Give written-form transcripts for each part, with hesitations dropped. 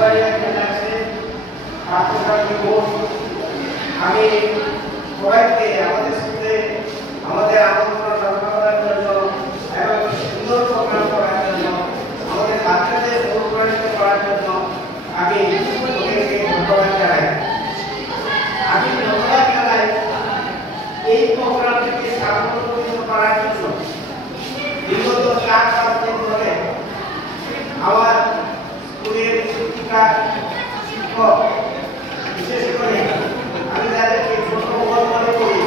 সবাই এখানে আছে ছাত্রছাত্রী বোন আমি সবাইকে আমাদের সাথে আমাদের আমন্ত্রণ রক্ষা করার জন্য এবং সুন্দর প্রোগ্রাম করার জন্য আমাদের বাচ্চাদের অনুপ্রাণিত করার জন্য আমি ওদেরকে ধন্যবাদ জানাই। আমি ধন্যবাদ জানাই এই প্রোগ্রামটিকে সাফল্যমণ্ডিত করার জন্য বিগত 4-5 দিন ধরে আমার স্কুলের শিক্ষিকা শিক্ষক বিশেষ করে আমি যাদেরকে ছোট বড় মনে করি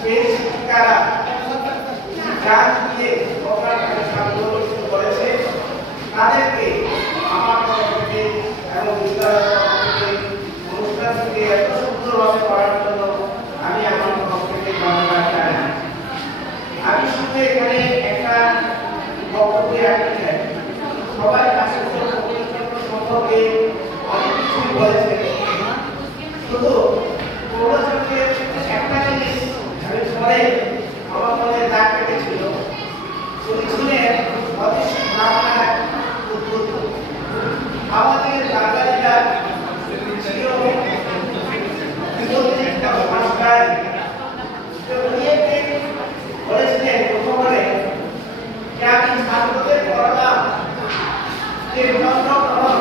সেই শিক্ষিকারা গান দিয়ে প্রোগ্রামটাকে সাফল্যমণ্ডিত করেছে তাদেরকে আমার তরফ থেকে এবং বিদ্যালয়ের তরফ থেকে অনুষ্ঠানটিকে এত সুন্দরভাবে করার জন্য আমি আমার তরফ থেকে ধন্যবাদ জানাই। আমি শুধু এখানে একটা বক্তব্য রাখতে চাই। সবাই আসলে সম্পর্কে অনেক কিছুই বলেছে, শুধু পৌরসভাকে একটা জিনিস আমি পরে আমার মনে দাগ কেটেছিল, উনি ছিলেন অদৃশ্য ভাবনার উদ্বুদ্ধ। আমাদের বাঙালিরা ছিল একটা সংস্কার বলেছিলেন প্রথমে যে আমি ছাত্রদের পড়ালাম যে চন্দ্রগ্রহণ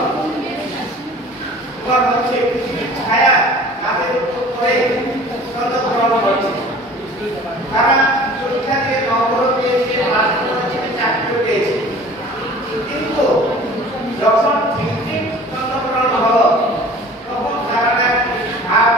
হচ্ছে ছায়া তাদের উপর করে চন্দ্রগ্রহণ করছে। তারা পরীক্ষা দিয়ে নম্বর পেয়েছে, পাস করেছে, চাকরি পেয়েছে, কিন্তু যখন ঠিক চন্দ্রগ্রহণ হলো তখন তারা ভাব